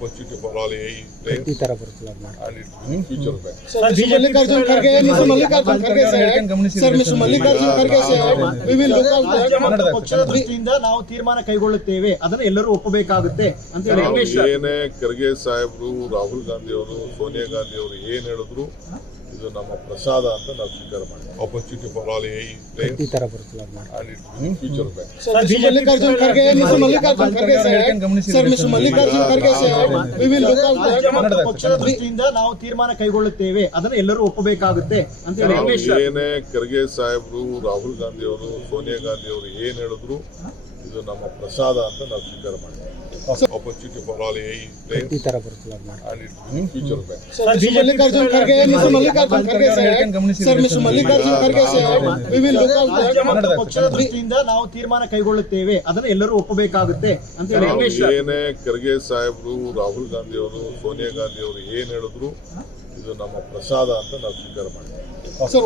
opportunity for all players ಈ ತರ ಬರುತ್ತಲ್ಲ ಅದು ಮಾಡಿ. and it will future back. Mr. Mallikarjun Kharge said, we will look at ಪಕ್ಷದ ದೃಷ್ಟಿಯಿಂದ ನಾವು ತೀರ್ಮಾನ ಕೈಗೊಳ್ಳುತ್ತೇವೆ, ಅದನ್ನು ಎಲ್ಲರೂ ಒಪ್ಪಬೇಕಾಗುತ್ತೆ ಅಂತ ಹೇಳಿ ರಮೇಶ್ ಏನೇ ಖರ್ಗೆ ಸಾಹೇಬ್ರು, ರಾಹುಲ್ ಗಾಂಧಿ ಅವರು, ಸೋನಿಯಾ ಗಾಂಧಿ ಅವರು ಏನ್ ಹೇಳಿದ್ರು ಇದು ನಮ್ಮ ಪ್ರಸಾದ ಅಂತ ನಾವು ಸ್ವೀಕಾರ ಮಾಡಿದ್ವಿ. opportunity for all players ಈ ತರ ಬರುತ್ತಲ್ಲ ಅದು ಮಾಡಿ. and it will future back. Mr. Mallikarjun Kharge said, we will look at ಪಕ್ಷದ ದೃಷ್ಟಿಯಿಂದ ನಾವು ತೀರ್ಮಾನ ಕೈಗೊಳ್ಳುತ್ತೇವೆ, ಅದನ್ನು ಎಲ್ಲರೂ ಒಪ್ಪಬೇಕಾಗುತ್ತೆ ಅಂತ ಹೇಳಿ ರಮೇಶ್ ಏನೇ ಖರ್ಗೆ ಸಾಹೇಬ್ರು, ರಾಹುಲ್ ಗಾಂಧಿ ಅವರು, ಸೋನಿಯಾ ಗಾಂಧಿ ಅವರು ಏನ್ ಹೇಳಿದ್ರು ಇದು ನಮ್ಮ ಪ್ರಸಾದ ಅಂತ ನಾವು ಸ್ವೀಕಾರ ಮಾಡಿದ್ವಿ. opportunity for all players ಈ ತರ ಬರುತ್ತಲ್ಲ ಅದು ಮಾಡಿ. and it will future back. Mr. Mallikarjun Kharge said, we will look at ಪಕ್ಷದ ದೃಷ್ಟಿಯಿಂದ ನಾವು ತೀರ್ಮಾನ ಕೈಗೊಳ್ಳುತ್ತೇವೆ, ಅದನ್ನು ಎಲ್ಲರೂ ಒಪ್ಪಬೇಕಾಗುತ್ತೆ ಅಂತ ಹೇಳಿ ರಮೇಶ್ ಏನೇ ಖರ್ಗೆ ಸಾಹೇಬ್ರು, ರಾಹುಲ್ ಗಾಂಧಿ ಅವರು, ಸೋನಿಯಾ ಗಾಂಧಿ ಅವರು ಏನ್ ಹೇಳಿದ್ರು ಇದು ನಮ್ಮ ಪ್ರಸಾದ ಅಂತ ನಾವು ಸ್ವೀಕಾರ ಮಾಡಿದ್ವಿ.